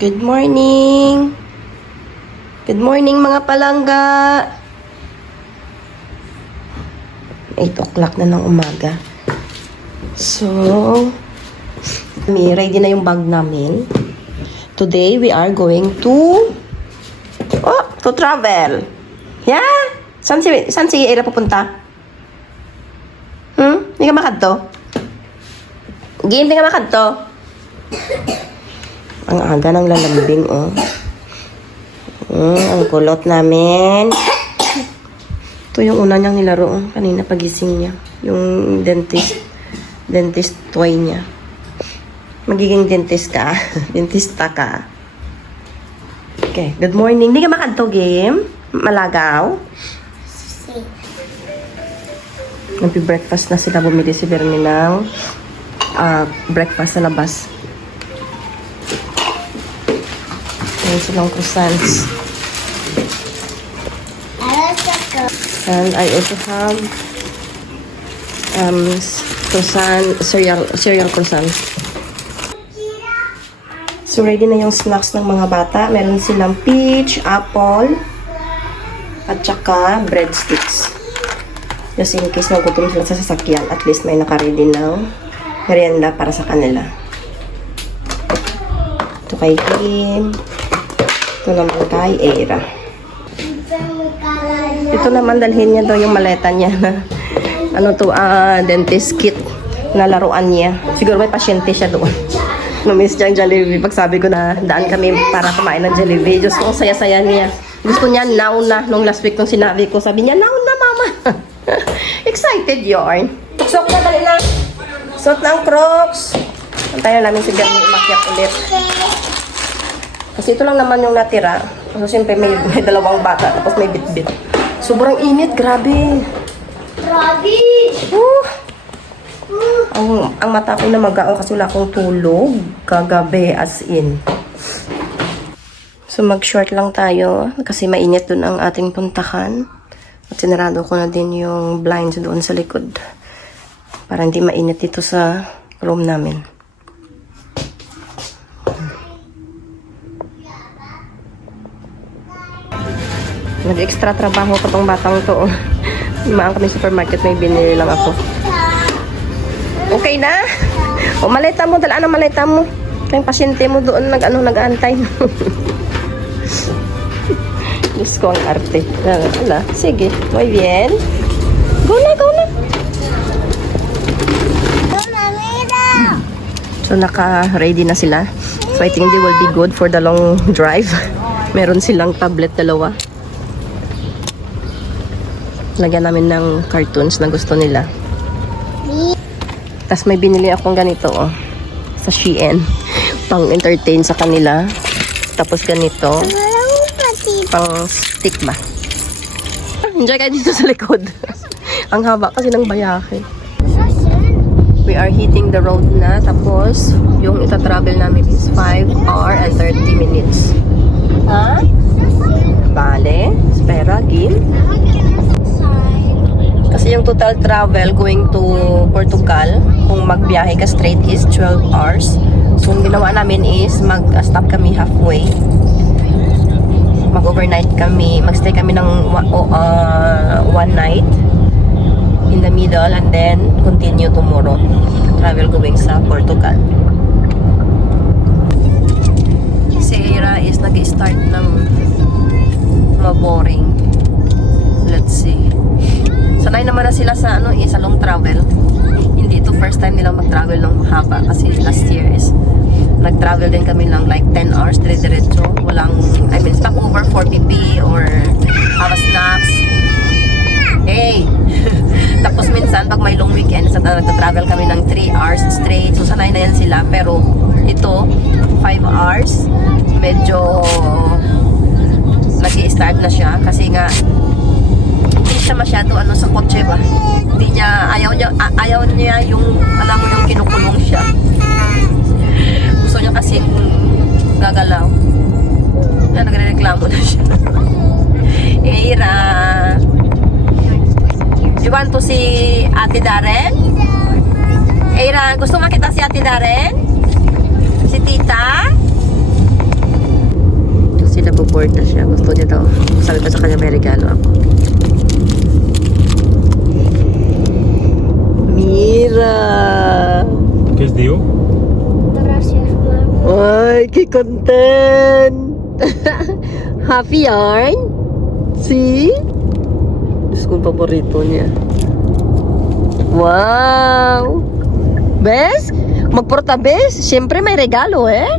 Good morning! Good morning mga palangga! 8 o'clock na ng umaga. So, ready na yung bag namin. Today, we are going to... Oh, to travel. Yeah? Saan si, saan si Ira pupunta? Hmm? Hindi ka makadto? Game, hindi ka makadto? Ang aga ng lalambing, oh. Mm, ang kulot namin. Ito yung una niyang nilaro, oh. Kanina pagising niya. Yung dentist. Dentist toy niya. Magiging dentist ka. Dentista ka. Okay, good morning. Hindi ka makanto, game? Malagaw? Nagpi-breakfast na sila. Bumili si Bernie ng ah, breakfast sa labas. Ayan silang croissants. And I also have um, croissant, cereal, cereal croissant. So, ready na yung snacks ng mga bata. Meron silang peach, apple, at saka breadsticks. Just in case magutom sila sa sasakyan, at least may nakaready ng merienda para sa kanila. Ito kay Kim. Ito naman kay Era. Ito naman dalhin niya daw yung maleta niya na ano to, ah, dentist kit na laruan niya. Siguro may pasyente siya doon. Namiss niya ang Jollibee. Pag sabi ko na daan kami para kumain ng Jollibee. Diyos ko, ang saya-saya niya. Gusto niya now na. Nung last week nung sinabi ko, sabi niya, now na mama. Excited yarn. Suksok na, dali na. Suot ng crocs. Antayin na namin si Bernie umakyat ulit. Kasi ito lang naman yung natira. So, siyempre may, may dalawang bata, tapos may bit-bit. Sobrang init, grabe. Grabe! Uh, ang, ang mata ko na magaon kasi wala akong tulog kagabi as in. So mag-short lang tayo kasi mainit dun ang ating puntahan. At sinarado ko na din yung blinds doon sa likod. Para hindi mainit dito sa room namin. Nag-extra trabaho pa tong batang to. Maan kami supermarket, may binili lang ako. Okay na? O maleta mo, dalaan ang maleta mo. Yung pasyente mo doon nag ano nag-aantay. Diyos ko ang arte. Ala, ala. Sige, muy bien. Go na, go na. So naka-ready na sila. So I think they will be good for the long drive. Meron silang tablet dalawa. Lagyan namin ng cartoons na gusto nila. Tapos may binili akong ganito oh, sa Shein. Pang entertain sa kanila. Tapos ganito, pang stick ba? Enjoy kayo dito sa likod. Ang haba kasi ng bayahe. We are hitting the road na. Tapos, yung ita-travel namin is 5 hour and 30 minutes. Ha? Vale. Espera, Gil. Kasi yung total travel going to Portugal, kung magbiyahe ka straight is 12 hours. So, yung ginawa namin is mag-stop kami halfway. Mag-overnight kami, magstay kami ng uh, one night in the middle and then continue tomorrow. Travel going sa Portugal. Si Ira is nag-start ng maboring. Let's see. Sanay naman na sila sa ano eh, sa long travel. Hindi ito first time nilang mag-travel ng mahaba kasi last year is nag-travel din kami lang like 10 hours dire-diretso. Walang, I mean, stop over for PP or have a snacks. Hey! Tapos minsan, pag may long weekend, sa nag-travel kami ng 3 hours straight. So, sanay na yan sila. Pero, ito, 5 hours. Medyo nag start na siya kasi nga siya masyado ano sa kotse ba. Hindi niya, ayaw niya, ayaw niya yung, alam mo yung kinukulong siya. Gusto niya kasi gagalaw. Na nagre-reklamo na siya. Ira. You want to see Ate Darren? Ira, gusto makita si Ate Darren? Si Tita? Kasi nabuboard na siya. Gusto niya daw. Sabi ko sa kanya may regalo ako. Myra! Ah, ¿Qué es Dio? Gracias, mamá. ¡Ay, qué content! Happy yarn? See? Diyos kong paborito niya. Wow! Bes? Magporta, Bes? Siyempre may regalo, eh?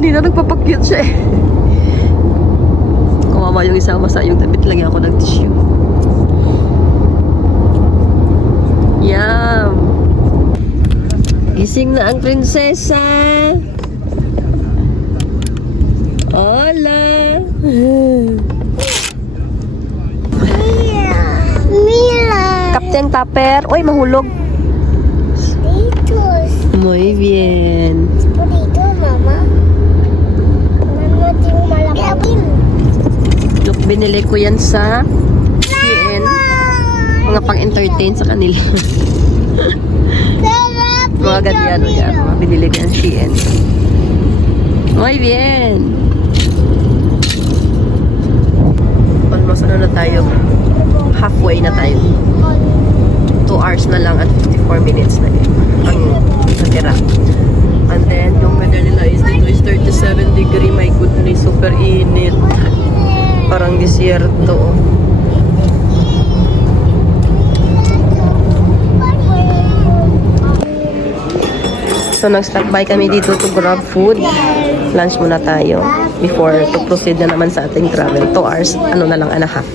Kanina nagpapakyut siya eh. Kawawa yung isa masa yung damit lagi ako ng tissue. Yum! Gising na ang prinsesa! Hola! Mira, Captain Tupper! Uy, mahulog! Muy bien! Dito, mama. Mama, di mo malapin. Look, binili ko yan sa CN. Mga pang-entertain sa kanila. mga ganyan, yan. Mga binili ko yan sa CN. Muy bien! Almost ano na tayo? Halfway na tayo. 2 hours na lang at 54 minutes na eh. Ang natira. And then, yung weather nila is dito is 37 degree. My goodness, super init. Parang disyerto. So, nag-stop by kami dito to grab food. Lunch muna tayo before to proceed na naman sa ating travel. 2 hours, ano na lang and a half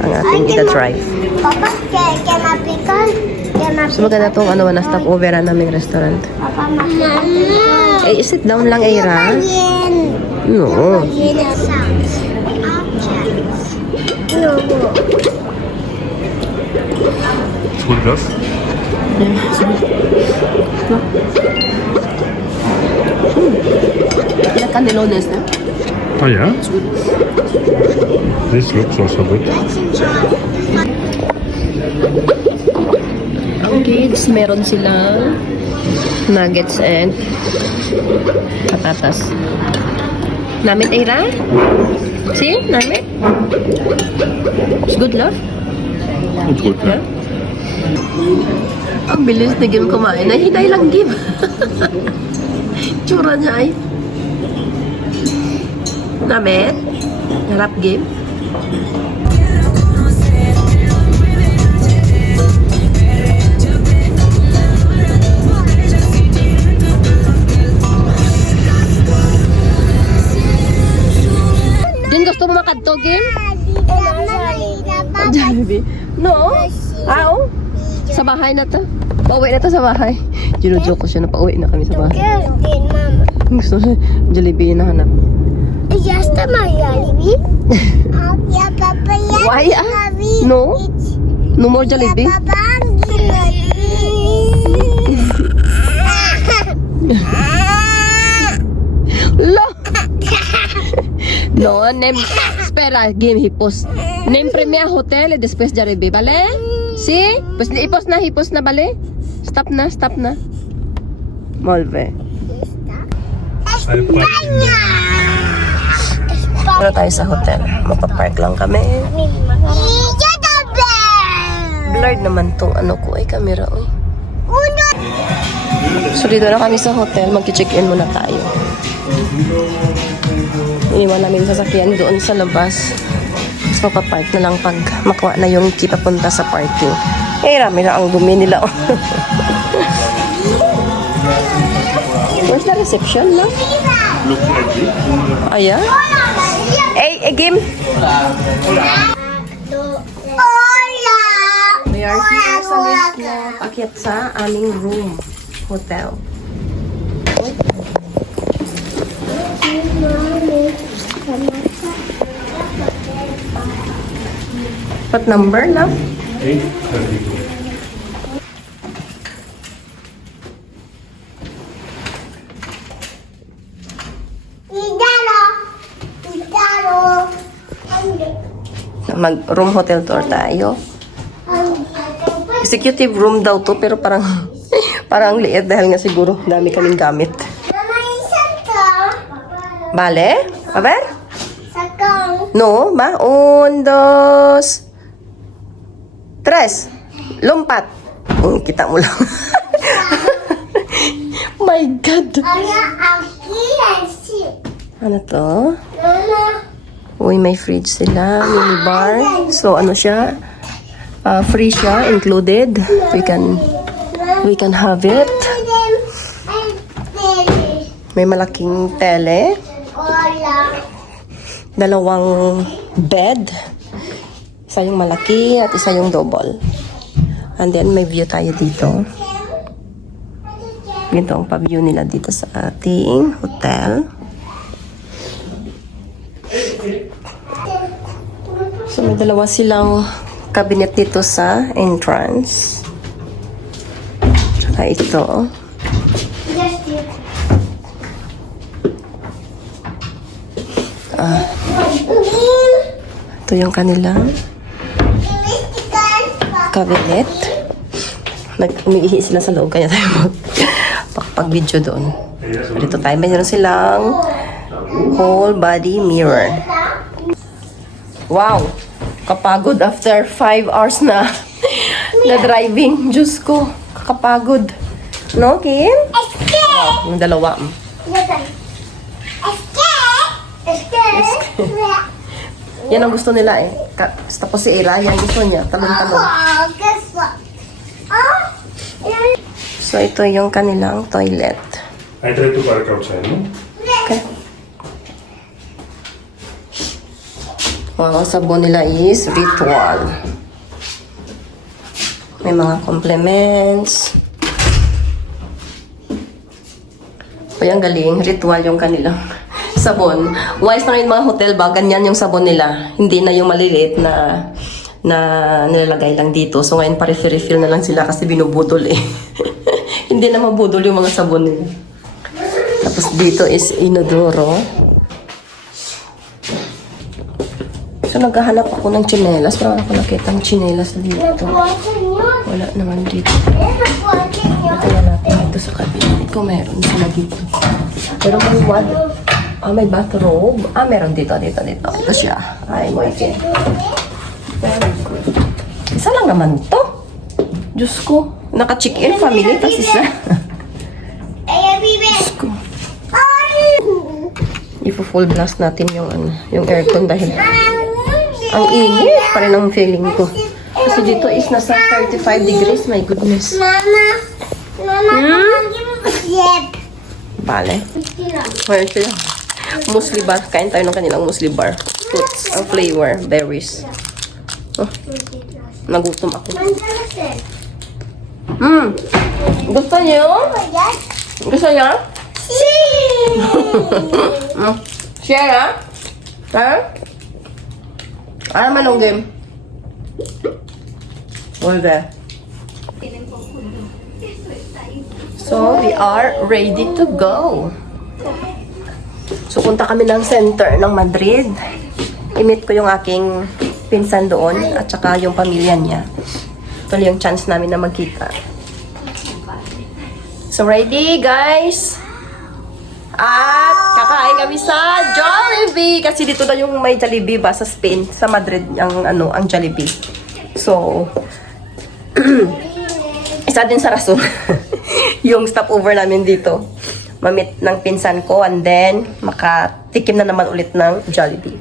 ang ating ida-drive. Papa, can, I pickle? Can I So, maganda tong ano, na stop over na naming restaurant. Papa, Mama. Eh, sit down lang, Aira. Yen. No. Yen sounds. Objects. No. Goed das? Ilan candelones, no? Oh ja? This looks also good. Ang kids, meron silang nuggets and patatas. Namit, Aira? See? Namit? It's good, love? Goed, goed. Ja. Ang bilis ni Gim kumain. Nahinay lang, Gim. Tsura niya ay. Namit? Harap, Gim? Din gusto mo makadto, Gim? Jollibee. No? Ah, oh? Sa bahay na to. Pauwi na to sa bahay. Ginujoke ko siya na pauwi na kami sa bahay. Din, mama. Gusto siya, Jollibee na hanap. Ya está Jollibee. Ah, ya, papa, ya. Why, ah? Jollibee. No? No more Jollibee? Lo! No, nem... Espera, game hipos. Nem premia hotel e después Jollibee, ¿vale? Sí? Pues hipos na, hipos na, ¿vale? Stop na, stop na. Molve. Muna tayo sa hotel. Mapapark lang kami. Blurred naman tong ano ko ay camera. Oy. Uno. So dito na kami sa hotel, mag-check-in muna tayo iniwan namin sasakyan doon sa labas. So, papark na lang pag makuha na yung key papunta sa parking. Eh, rami na ang gumi nila. Oh. Where's the reception, no? Look at it. Oh. Hey, again. Hola. We are here sa lift na pakyat sa aming room. Hotel. Thank you, Mommy. What number na? 832. mag room hotel tour tayo. Executive room daw to pero parang parang liit dahil nga siguro dami kaming gamit. Bale? A ver? Sakang. No, ma. Un, dos, tres. Lompat. Hmm, kita mo lang. My God. Ano. Ano to? Mama. Uy, may fridge sila. Minibar. So, ano siya? Ah, free siya, included. We can, we can have it. May malaking tele. Dalawang bed. Isa yung malaki at isa yung double. And then, may view tayo dito. Ito ang pa-view nila dito sa ating hotel. So, may dalawa silang cabinet dito sa entrance. Tsaka ito. You. Ito yung kanilang cabinet. Nag-umiihi sila sa loob, kaya tayo mag-video doon. Dito tayo, mayroon silang whole body mirror. Wow! Kapagod after 5 hours na na driving. Diyos ko, kakapagod. No, Kim? Wow, yung dalawa. Yan ang gusto nila eh. Ka- tapos si Ira, yan gusto niya. Talong-talong. So, ito yung kanilang toilet. I tried to park outside, no? Okay. Wow, ang sabon nila is ritual. May mga complements. Uy, ang galing. Ritual yung kanilang sabon. Wise na ngayon mga hotel ba, ganyan yung sabon nila. Hindi na yung maliliit na na nilalagay lang dito. So ngayon pa-refill na lang sila kasi binubudol eh. Hindi na mabudol yung mga sabon nila. Tapos dito is inodoro. So naghahanap ako ng chinelas. Pero wala ko nakita ng chinelas dito. Wala naman dito. Tingnan natin dito sa cabinet ko. Meron sila dito. Pero may wad. Ah, may bathrobe. Ah, meron dito, dito, dito. Ito siya. Ay, mo okay. Very good. Isa lang naman to. Diyos ko. Naka-check-in family. Tapos isa. Diyos ko. Ipo-full blast natin yung ano, yung aircon dahil ang init pa rin ang feeling ko. Kasi dito is nasa 35 degrees. My goodness. Mama, Mama, hmm? give me a. Bale. Meron sila. Musli bar. Kain tayo ng kanilang musli bar. Fruits. Ang flavor. Berries. Oh, nagutom ako. Hmm. Gusto niyo? Gusto niyo? Hmm. Share ah? Ha? Ano man ang game? What is that? So, we are ready to go. So, punta kami ng center ng Madrid. I-meet ko yung aking pinsan doon at saka yung pamilya niya. Ito yung chance namin na magkita. So, ready, guys? At kakain kami sa Jollibee kasi dito na yung may Jollibee ba sa Spain, sa Madrid ang ano, ang Jollibee. So, isa din sa rason yung stopover namin dito. Mamit ng pinsan ko and then makatikim na naman ulit ng Jollibee.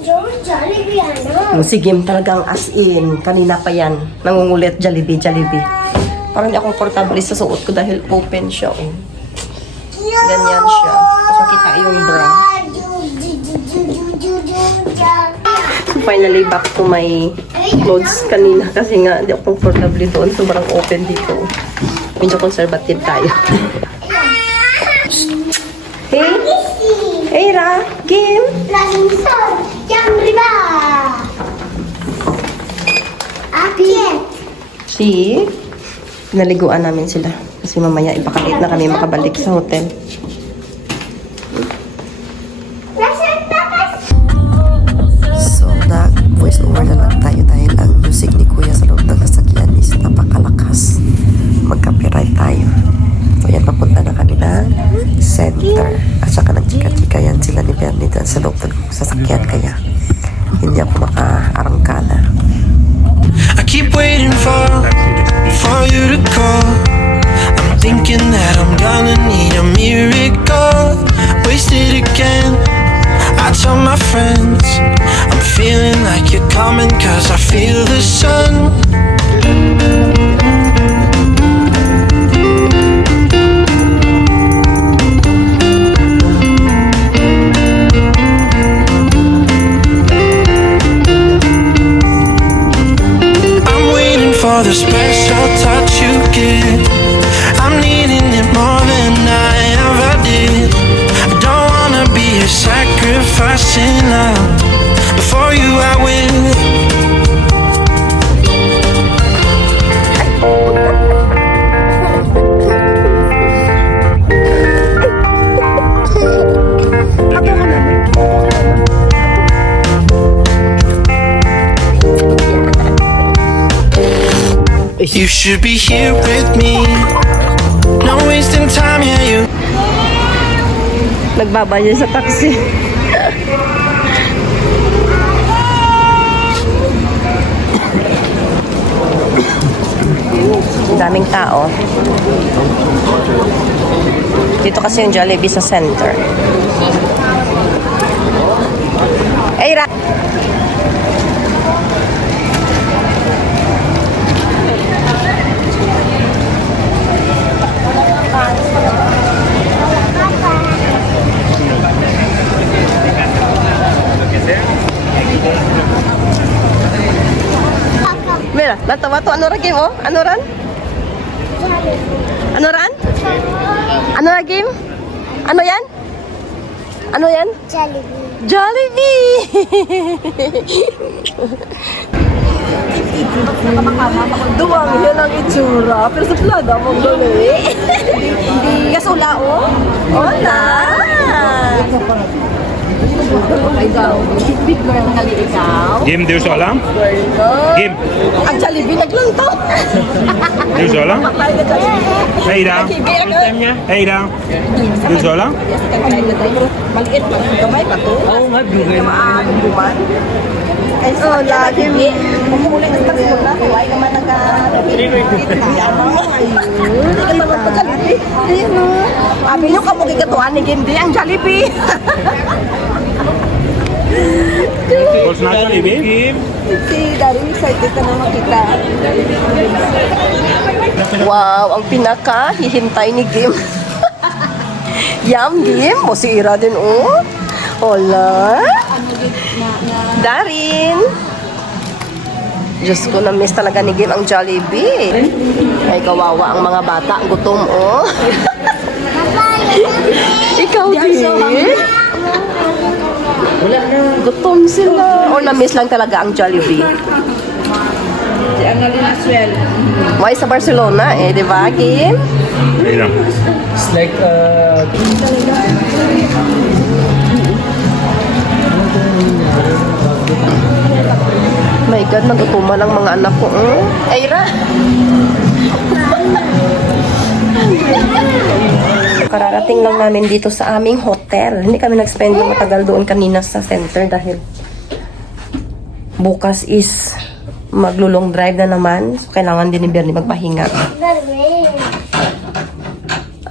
Jollibee, ano? Yung si Gim talagang as in, kanina pa yan, nangungulit Jollibee, Jollibee. Parang hindi ako komportable sa suot ko dahil open siya. Oh. Ganyan siya. Tapos makita yung bra. Finally, back to my clothes kanina kasi nga hindi ako comfortable doon. Sobrang open dito. Medyo conservative tayo. hey! Hey, Ra! Kim! Langsung jam lima. Bakit? Si, naliguan namin sila. Kasi mamaya ipakalit na kami makabalik sa hotel. So, nag-voice over na lang tayo dahil ang music ni Kuya sa loob ng sasakyan is napakalakas. Mag-copyright tayo. Yan, papunta na kami ng center. At saka nagchika-chika yan sila ni Bernie dyan sa loob ng sasakyan. Kaya, hindi ako makaarangkada. I keep waiting for for you to call. I'm thinking that I'm gonna need a miracle. Wasted again. I tell my friends I'm feeling like you're coming cause I feel the sun. You should be here with me. No wasting time, yeah, you. Nagbabayay sa taxi. Daming tao. Dito kasi yung Jollibee sa center. Ay, Ra! Mira, natawa to. Ano ra game, oh? Ano ran? Ano ran? Ano ra game? Ano yan? Ano yan? Jollibee. Jollibee! Duwang yan ang itsura. Pero sa plaga mong gali. Hindi ka sula, oh? Hola! Big girl kali ikaw. Game Deus Olam? Game Ang Jollibee naglantaw. Deus Olam? Patay na Jollibee. Hey Ida. Hey Ida. Kakain na tayo. Maliit lang gamay pa to. Oo nga, bigay mo. Buman. Ay, so, lagi mi. Kumuling ang tas mo na. Huwag ka man magpagalibi. Abi nyo ka mo gigatuan ni Gindi ang Jollibee. What's not Jollibee? Si Dari, excited ka na makita. Wow, ang pinaka hihintay ni Gim. Yum, Gim. O si Ira din, oh. Hola. Darin. Diyos ko, na-miss talaga ni Gim ang Jollibee. Ay, kawawa ang mga bata. Gutom, oh. Ikaw din. Wala na. Gutom sila. O na-miss lang talaga ang Jollibee. Why sa Barcelona eh, di ba, Kim? It's like uh, My God, nagutuman ang mga anak ko. Mm. Ayra! Kararating lang namin dito sa aming hotel. Hindi kami nag-spend ng matagal doon kanina sa center dahil bukas is maglulong drive na naman. So, kailangan din ni Bernie magpahinga.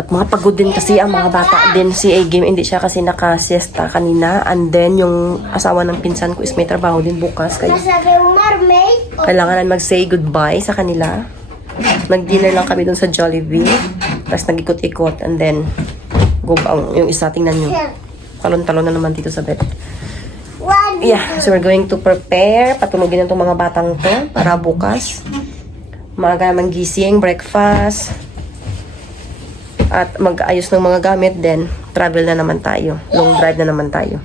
Mga pagod din kasi ang mga bata din si A-Game. Hindi siya kasi naka-siesta kanina. And then, yung asawa ng pinsan ko is may trabaho din bukas. Kaya kailangan na mag-say goodbye sa kanila. Nag-dinner lang kami doon sa Jollibee. Tapos nag-ikot-ikot. And then, go ba- yung isa, tingnan nyo. Talon-talon na naman dito sa bed. Yeah, so we're going to prepare. Patulogin na itong mga batang to para bukas. Maaga naman gising, breakfast. At mag-ayos ng mga gamit. Then, travel na naman tayo. Long drive na naman tayo.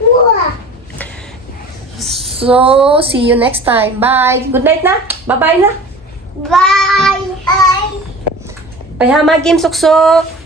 So, see you next time. Bye. Good night na. Bye-bye na. Bye. Bye. Payhama, Kim Suksok.